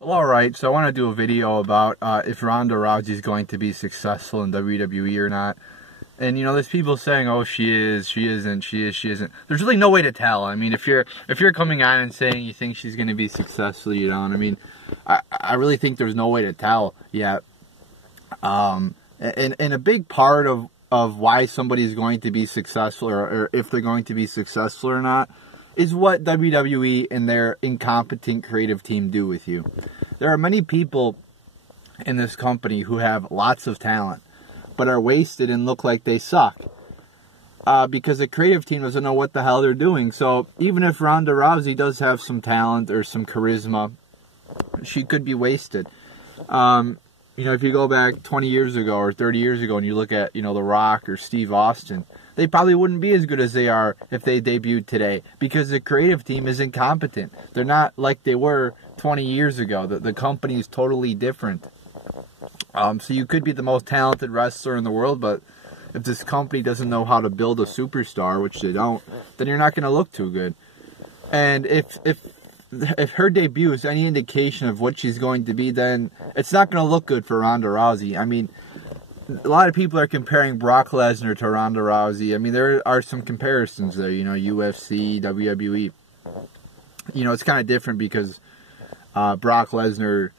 Well, alright, so I want to do a video about if Ronda Rousey is going to be successful in WWE or not. And, you know, there's people saying, oh, she is, she isn't, she is, she isn't. There's really no way to tell. I mean, if you're coming on and saying you think she's going to be successful, you don't. I mean, I really think there's no way to tell yet. And a big part of why somebody's going to be successful or if they're going to be successful or not is what WWE and their incompetent creative team do with you. There are many people in this company who have lots of talent, but are wasted and look like they suck. Because the creative team doesn't know what the hell they're doing. So even if Ronda Rousey does have some talent or some charisma, she could be wasted. You know, if you go back 20 years ago or 30 years ago and you look at, you know, The Rock or Steve Austin, they probably wouldn't be as good as they are if they debuted today because the creative team is incompetent. They're not like they were 20 years ago. The company is totally different. So you could be the most talented wrestler in the world, but if this company doesn't know how to build a superstar, which they don't, then you're not going to look too good. And if her debut is any indication of what she's going to be, then it's not going to look good for Ronda Rousey. I mean, a lot of people are comparing Brock Lesnar to Ronda Rousey. I mean, there are some comparisons there, you know, UFC, WWE. You know, it's kind of different because Brock Lesnar,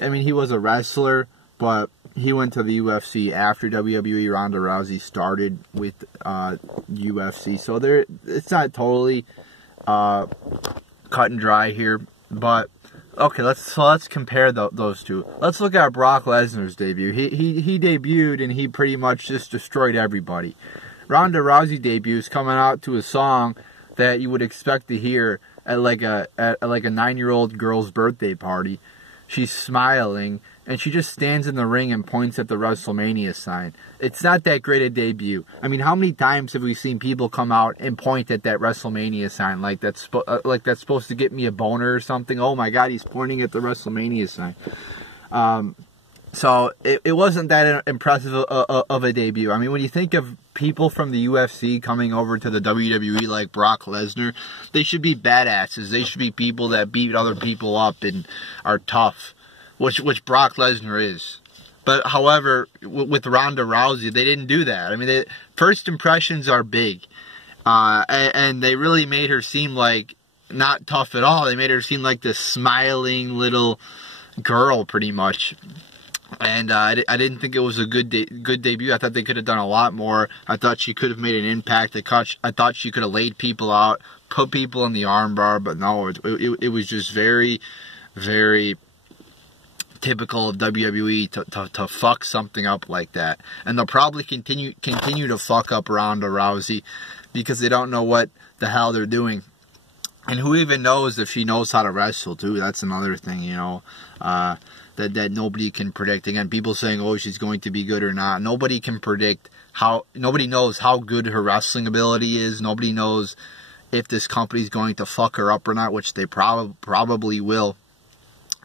I mean, he was a wrestler, but he went to the UFC after WWE. Ronda Rousey started with UFC. So it's not totally cut and dry here, but okay, let's compare those two. Let's look at Brock Lesnar's debut. He debuted and he pretty much just destroyed everybody. Ronda Rousey debuts coming out to a song that you would expect to hear at like a 9-year-old girl's birthday party. She's smiling and she just stands in the ring and points at the WrestleMania sign. It's not that great a debut. I mean, how many times have we seen people come out and point at that WrestleMania sign like that's supposed to get me a boner or something? Oh my God, he's pointing at the WrestleMania sign. So it wasn't that impressive of a debut. I mean, when you think of people from the UFC coming over to the WWE like Brock Lesnar, they should be badasses. They should be people that beat other people up and are tough, which Brock Lesnar is. But however, with Ronda Rousey, they didn't do that. I mean, first impressions are big. And they really made her seem like not tough at all. They made her seem like this smiling little girl, pretty much. And I didn't think it was a good debut. I thought they could have done a lot more. I thought she could have made an impact. I thought she could have laid people out, put people in the armbar. But no, it was just very, very typical of WWE to fuck something up like that. And they'll probably continue to fuck up Ronda Rousey because they don't know what the hell they're doing. And who even knows if she knows how to wrestle too? That's another thing, you know, that nobody can predict. Again, people saying, oh, she's going to be good or not. Nobody can predict nobody knows how good her wrestling ability is. Nobody knows if this company's going to fuck her up or not, which they probably will.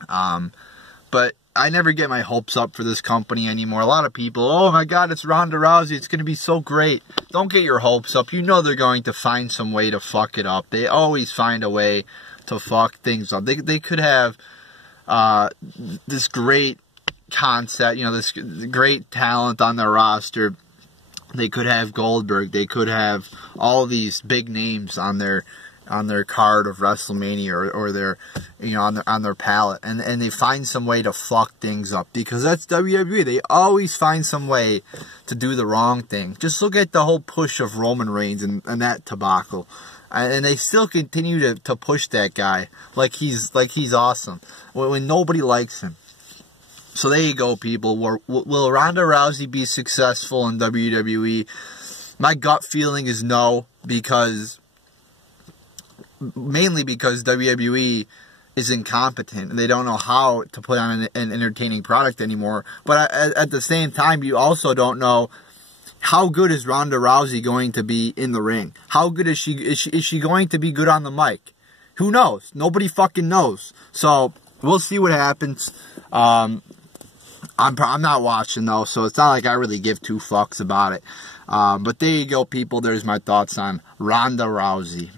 But I never get my hopes up for this company anymore. A lot of people, oh my God, it's Ronda Rousey. It's going to be so great. Don't get your hopes up. You know they're going to find some way to fuck it up. They always find a way to fuck things up. They could have this great concept, you know, this great talent on their roster. They could have Goldberg. They could have all these big names on their card of WrestleMania or their, you know, on their palette, and they find some way to fuck things up because that's WWE. They always find some way to do the wrong thing. Just look at the whole push of Roman Reigns and that debacle, and they still continue to push that guy like he's awesome when nobody likes him. So there you go, people. Will Ronda Rousey be successful in WWE? My gut feeling is no, mainly because WWE is incompetent and they don't know how to put on an entertaining product anymore. But at the same time, you also don't know how good is Ronda Rousey going to be in the ring. How good is she? Is she going to be good on the mic? Who knows? Nobody fucking knows. So we'll see what happens. I'm not watching though, so it's not like I really give two fucks about it. But there you go, people. There's my thoughts on Ronda Rousey.